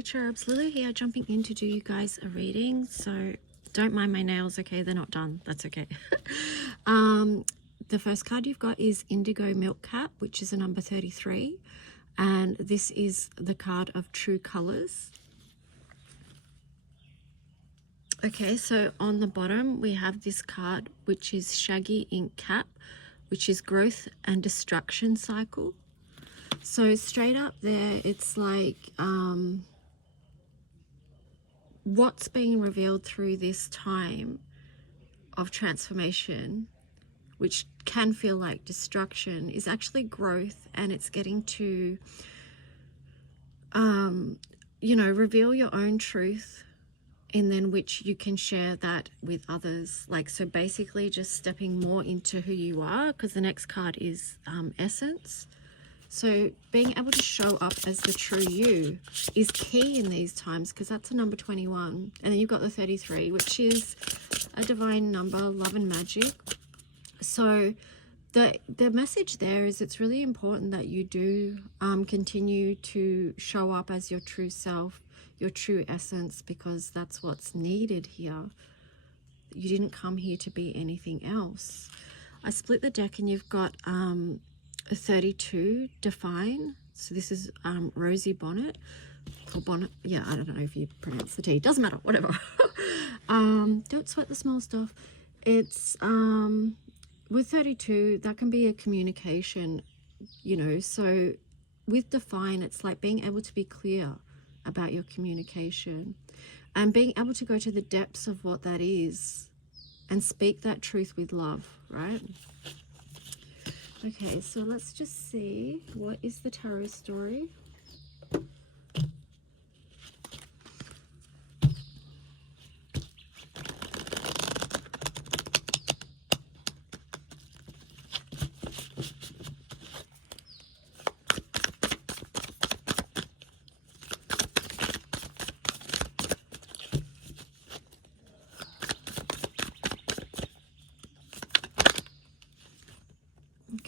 Hey cherubs, Lily here, jumping in to do you guys a reading. So don't mind my nails, okay? They're not done. That's okay. The first card you've got is Indigo Milk Cap, which is a number 33. And this is the card of True Colors. Okay, so on the bottom we have this card, which is Shaggy Ink Cap, which is Growth and Destruction Cycle. So straight up there, it's like what's being revealed through this time of transformation, which can feel like destruction, is actually growth, and it's getting to, you know, reveal your own truth, and then which you can share that with others. Like, so basically just stepping more into who you are, because the next card is Essence. So being able to show up as the true you is key in these times, because that's a number 21. And then you've got the 33, which is a divine number, love and magic. So the message there is it's really important that you do continue to show up as your true self, your true essence, because that's what's needed here. You didn't come here to be anything else. I split the deck and you've got 32, Define. So this is Rosie Bonnet, or Bonnet, yeah, I don't know if you pronounce the T, doesn't matter, whatever. Don't sweat the small stuff. It's with 32, that can be a communication, you know. So with Define, it's like being able to be clear about your communication and being able to go to the depths of what that is and speak that truth with love, right? Okay, so let's just see, what is the tarot story?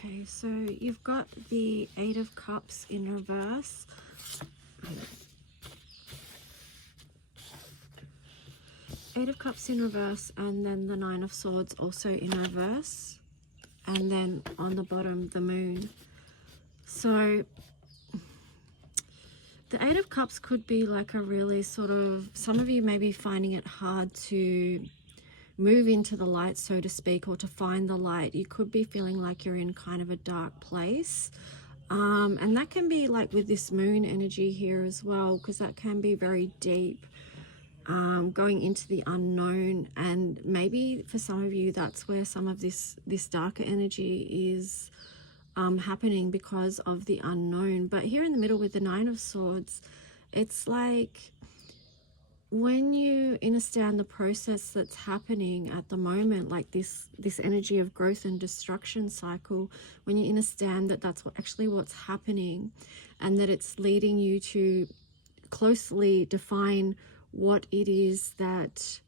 Okay, so you've got the 8 of Cups in reverse. 8 of Cups in reverse, and then the 9 of Swords also in reverse. And then on the bottom, the Moon. So the 8 of Cups could be like a really sort of, some of you may be finding it hard to move into the light, so to speak, or to find the light. You could be feeling like you're in kind of a dark place. And that can be like with this moon energy here as well, because that can be very deep, going into the unknown. And maybe for some of you, that's where some of this darker energy is happening, because of the unknown. But here in the middle with the 9 of Swords, it's like when you understand the process that's happening at the moment, like this energy of growth and destruction cycle, when you understand that that's what's happening, and that it's leading you to closely define what it is that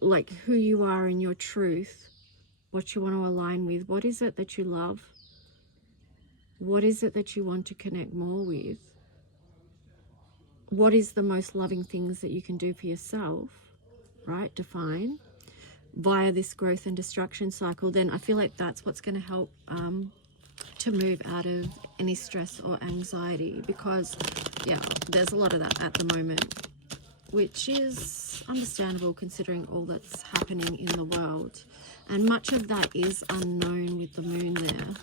like who you are in your truth, what you want to align with, what is it that you love, what is it that you want to connect more with, what is the most loving things that you can do for yourself, right? Define via this growth and destruction cycle. Then I feel like that's what's going to help to move out of any stress or anxiety, because yeah, there's a lot of that at the moment, which is understandable considering all that's happening in the world, and much of that is unknown with the moon there.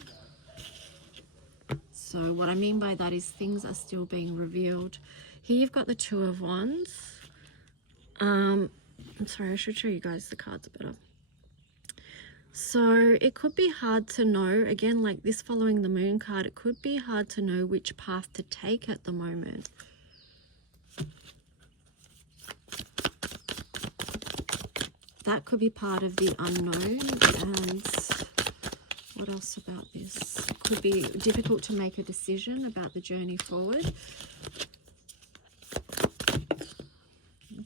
So what I mean by that is things are still being revealed. Here you've got the 2 of Wands. I'm sorry, I should show you guys the cards better. So it could be hard to know, again, like this following the moon card, it could be hard to know which path to take at the moment. That could be part of the unknown. And what else about this? It could be difficult to make a decision about the journey forward.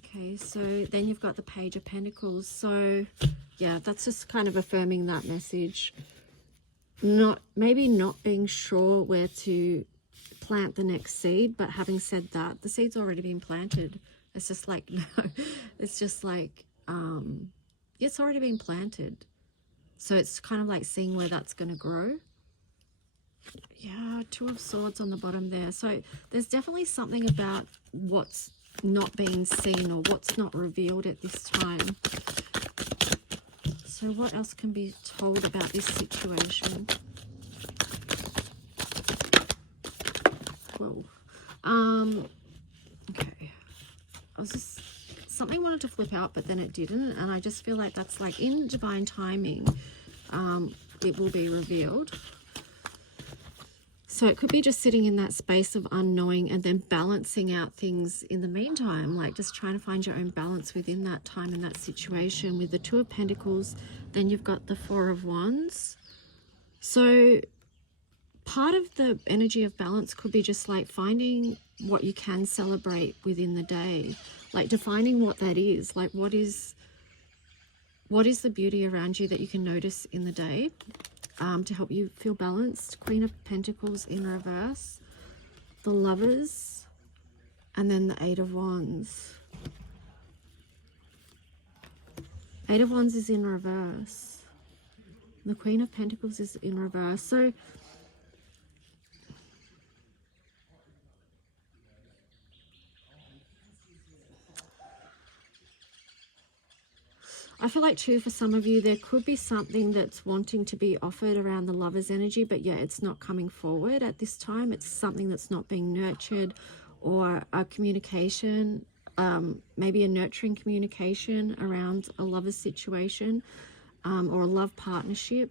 Okay, so then you've got the Page of Pentacles. So yeah, that's just kind of affirming that message. Maybe not being sure where to plant the next seed. But having said that, the seed's already been planted. It's just like, no, it's just like, it's already been planted. So it's kind of like seeing where that's going to grow. Yeah, Two of Swords on the bottom there. So there's definitely something about what's not being seen or what's not revealed at this time. So what else can be told about this situation? Whoa. Okay. I was just, something wanted to flip out, but then it didn't. And I just feel like that's like in divine timing, it will be revealed. So it could be just sitting in that space of unknowing and then balancing out things in the meantime, like just trying to find your own balance within that time and that situation. With the Two of Pentacles, then you've got the Four of Wands. So part of the energy of balance could be just like finding what you can celebrate within the day, like defining what that is, like what is the beauty around you that you can notice in the day. To help you feel balanced. Queen of Pentacles in reverse, the Lovers, and then the Eight of Wands. Eight of Wands is in reverse. The Queen of Pentacles is in reverse. So I feel like too, for some of you, there could be something that's wanting to be offered around the Lover's energy, but yeah, it's not coming forward at this time. It's something that's not being nurtured, or a communication, maybe a nurturing communication around a lover's situation, or a love partnership.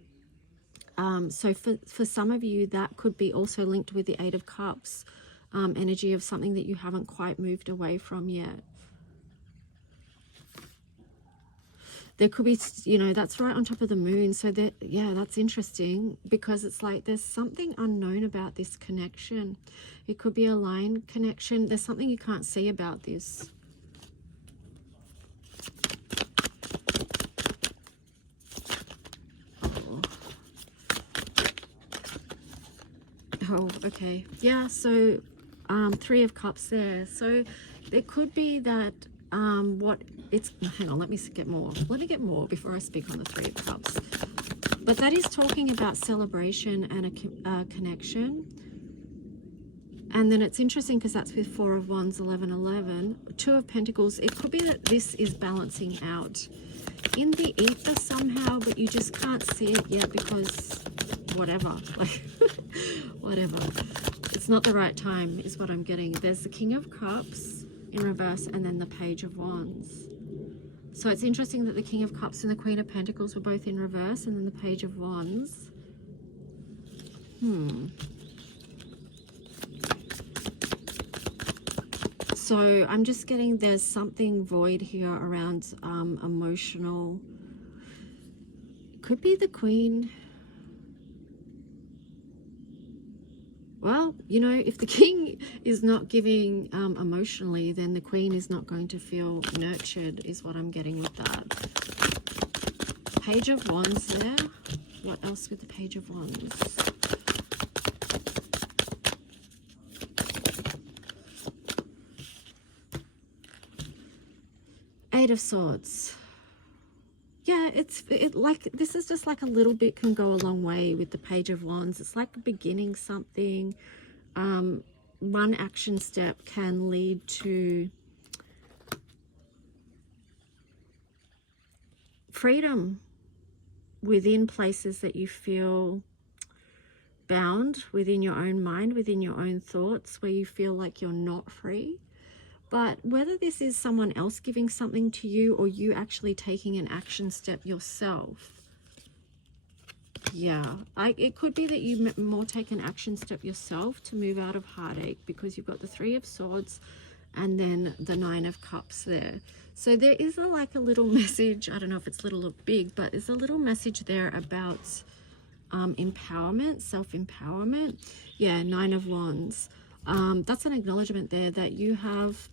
So for some of you, that could be also linked with the Eight of Cups, energy of something that you haven't quite moved away from yet. There could be, you know, that's right on top of the moon. So that, yeah, that's interesting, because it's like there's something unknown about this connection. It could be a line connection. There's something you can't see about this. Oh, okay. Yeah, so Three of Cups there. So there could be that hang on, let me get more before I speak on the Three of Cups. But that is talking about celebration and a connection. And then it's interesting because that's with Four of Wands, 1111. Two of Pentacles, it could be that this is balancing out in the ether somehow, but you just can't see it yet because whatever, like whatever. It's not the right time is what I'm getting. There's the King of Cups in reverse and then the Page of Wands. So it's interesting that the King of Cups and the Queen of Pentacles were both in reverse, and then the Page of Wands. So I'm just getting there's something void here around emotional. Could be the Queen. Well, you know, if the King is not giving emotionally, then the Queen is not going to feel nurtured, is what I'm getting with that. Page of Wands there. What else with the Page of Wands? Eight of Swords. Yeah, like this is just like a little bit can go a long way with the Page of Wands. It's like beginning something. One action step can lead to freedom within places that you feel bound, within your own mind, within your own thoughts, where you feel like you're not free. But whether this is someone else giving something to you or you actually taking an action step yourself, yeah, it could be that you more take an action step yourself to move out of heartache, because you've got the Three of Swords and then the Nine of Cups there. So there is like a little message, I don't know if it's little or big, but there's a little message there about empowerment, self-empowerment. Yeah, Nine of Wands. That's an acknowledgement there that you have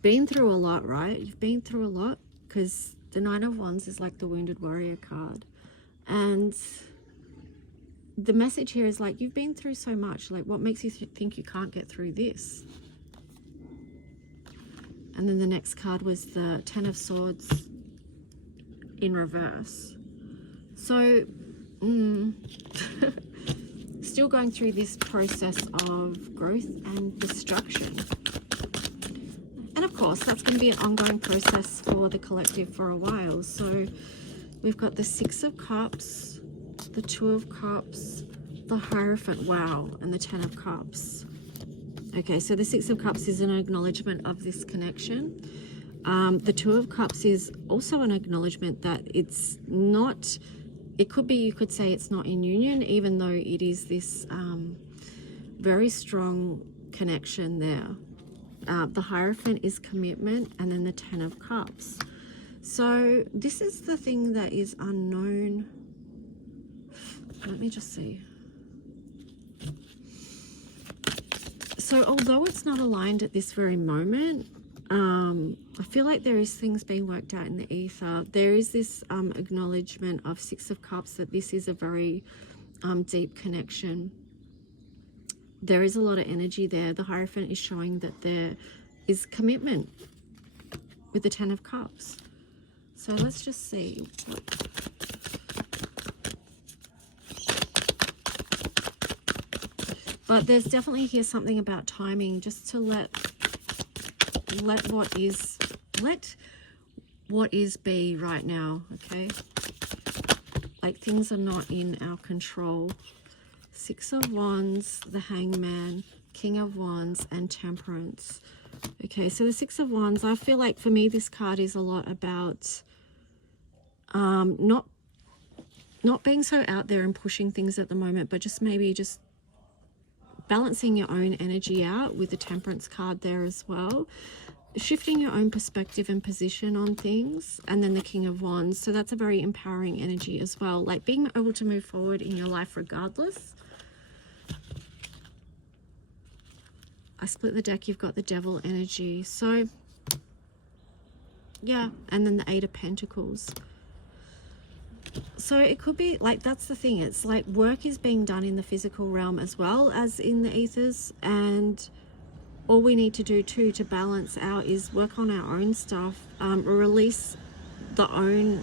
been through a lot, right? You've been through a lot, because the Nine of Wands is like the Wounded Warrior card. And the message here is like, you've been through so much. Like, what makes you think you can't get through this? And then the next card was the Ten of Swords in reverse. So, still going through this process of growth and destruction. And of course, that's going to be an ongoing process for the collective for a while. So we've got the Six of Cups, the Two of Cups, the Hierophant, wow, and the Ten of Cups. Okay, so the Six of Cups is an acknowledgement of this connection. The Two of Cups is also an acknowledgement that it's not, it could be, you could say it's not in union, even though it is this very strong connection there. The Hierophant is commitment, and then the Ten of Cups. So this is the thing that is unknown. Let me just see. So although it's not aligned at this very moment, I feel like there is things being worked out in the ether. There is this acknowledgement of Six of Cups that this is a very deep connection. There is a lot of energy there. The Hierophant is showing that there is commitment with the Ten of Cups. So let's just see. But there's definitely here something about timing, just to let what is be right now, okay? Like, things are not in our control. Six of Wands, the Hangman, King of Wands, and Temperance. Okay, so the Six of Wands, I feel like for me this card is a lot about not being so out there and pushing things at the moment, but just maybe just balancing your own energy out with the Temperance card there as well. Shifting your own perspective and position on things, and then the King of Wands. So that's a very empowering energy as well, like being able to move forward in your life regardless. I split the deck, you've got the Devil energy. So yeah, and then the Eight of Pentacles. So it could be like, that's the thing, it's like work is being done in the physical realm as well as in the ethers, and all we need to do too to balance out is work on our own stuff, release the own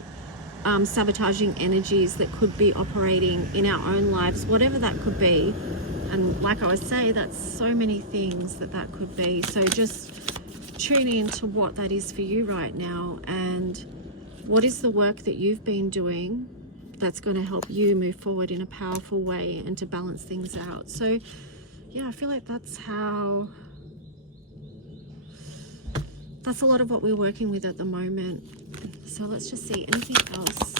sabotaging energies that could be operating in our own lives, whatever that could be. And like I was saying, that's so many things that could be. So just tune in to what that is for you right now, and what is the work that you've been doing that's going to help you move forward in a powerful way and to balance things out. So yeah, I feel like that's a lot of what we're working with at the moment. So let's just see anything else.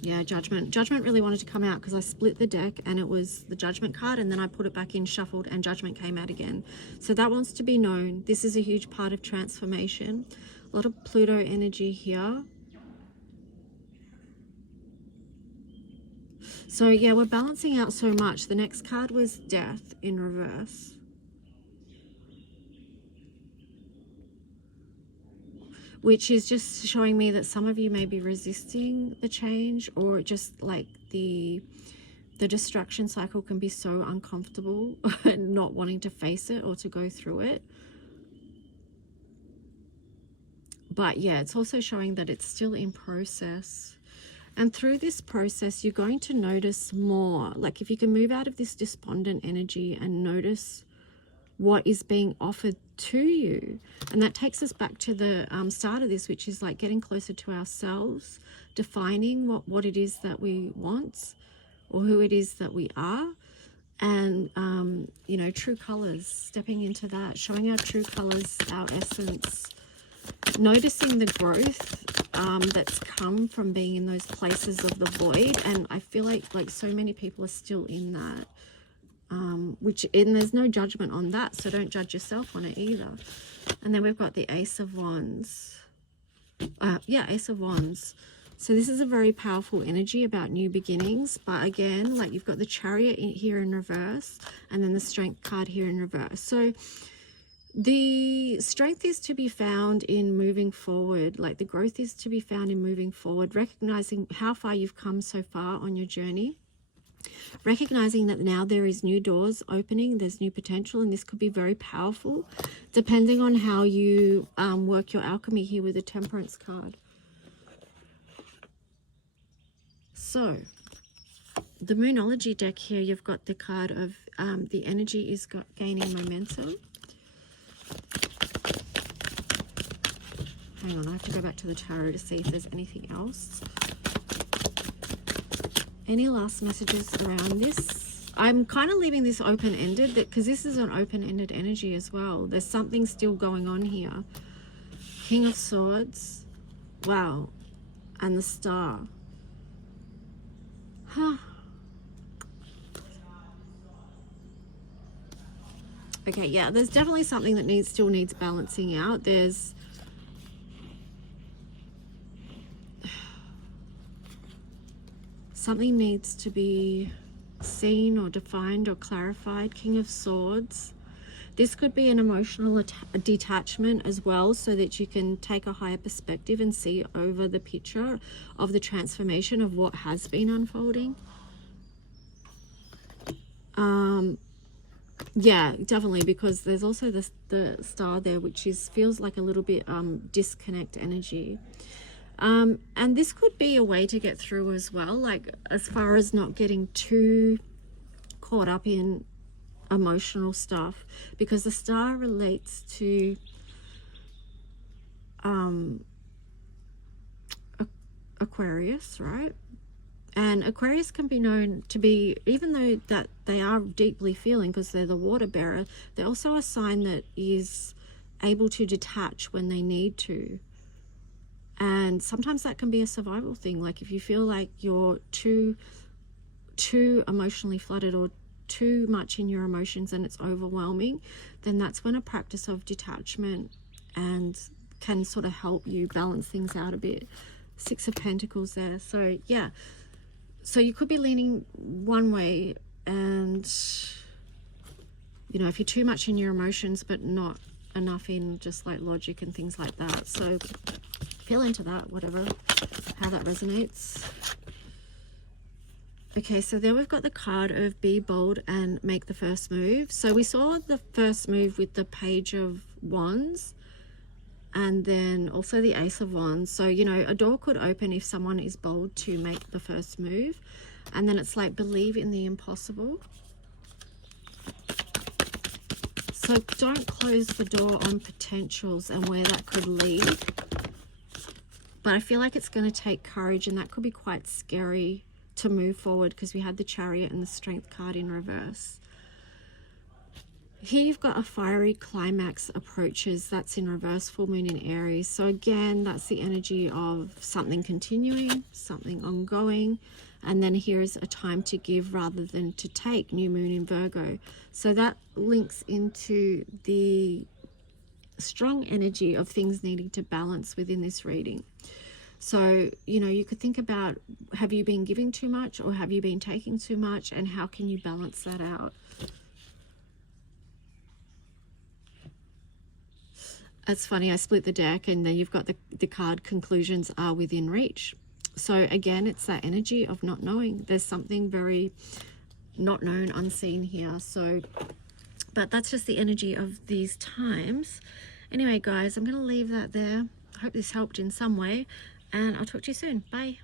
Yeah, Judgment. Judgment really wanted to come out because I split the deck and it was the Judgment card, and then I put it back in, shuffled, and Judgment came out again. So that wants to be known. This is a huge part of transformation. A lot of Pluto energy here. So yeah, we're balancing out so much. The next card was Death in reverse. Which is just showing me that some of you may be resisting the change, or just like the destruction cycle can be so uncomfortable and not wanting to face it or to go through it. But yeah, it's also showing that it's still in process. And through this process, you're going to notice more. Like, if you can move out of this despondent energy and notice what is being offered to you. And that takes us back to the start of this, which is like getting closer to ourselves, defining what it is that we want or who it is that we are. And, you know, true colors, stepping into that, showing our true colors, our essence, noticing the growth that's come from being in those places of the void. And I feel like so many people are still in that. And there's no judgment on that, so don't judge yourself on it either. And then we've got the Ace of Wands. Ace of Wands. So this is a very powerful energy about new beginnings, but again, like, you've got the Chariot here in reverse, and then the Strength card here in reverse. So The strength is to be found in moving forward, like the growth is to be found in moving forward, recognizing how far you've come so far on your journey, recognizing that now there is new doors opening, there's new potential, and this could be very powerful depending on how you work your alchemy here with the Temperance card. So the Moonology deck here, you've got the card of the energy is gaining momentum. Hang on, I have to go back to the tarot to see if there's anything else. Any last messages around this? I'm kind of leaving this open-ended because this is an open-ended energy as well. There's something still going on here. King of Swords. Wow. And the Star. Huh. Okay, yeah, there's definitely something that still needs balancing out. There's something needs to be seen or defined or clarified. King of Swords. This could be an emotional detachment as well, so that you can take a higher perspective and see over the picture of the transformation of what has been unfolding. Yeah, definitely, because there's also the Star there, which feels like a little bit disconnect energy. And this could be a way to get through as well, like as far as not getting too caught up in emotional stuff, because the Star relates to Aquarius, right? And Aquarius can be known to be, even though that they are deeply feeling because they're the water bearer, they're also a sign that is able to detach when they need to. And sometimes that can be a survival thing. Like if you feel like you're too emotionally flooded or too much in your emotions and it's overwhelming, then that's when a practice of detachment and can sort of help you balance things out a bit. Six of Pentacles there. So yeah, so you could be leaning one way, and you know, if you're too much in your emotions but not enough in just like logic and things like that. So feel into that, whatever, how that resonates. Okay, so there we've got the card of be bold and make the first move. So we saw the first move with the Page of Wands and then also the Ace of Wands. So, you know, a door could open if someone is bold to make the first move. And then it's like believe in the impossible. So don't close the door on potentials and where that could lead. But I feel like it's going to take courage, and that could be quite scary to move forward because we had the Chariot and the Strength card in reverse. Here you've got a fiery climax approaches. That's in reverse, full moon in Aries. So again, that's the energy of something continuing, something ongoing. And then here's a time to give rather than to take, new moon in Virgo. So that links into the strong energy of things needing to balance within this reading. So, you know, you could think about, have you been giving too much or have you been taking too much, and how can you balance that out? It's funny, I split the deck and then you've got the card conclusions are within reach. So again, it's that energy of not knowing. There's something very not known, unseen here. So, but that's just the energy of these times. Anyway, guys, I'm going to leave that there. I hope this helped in some way, and I'll talk to you soon. Bye.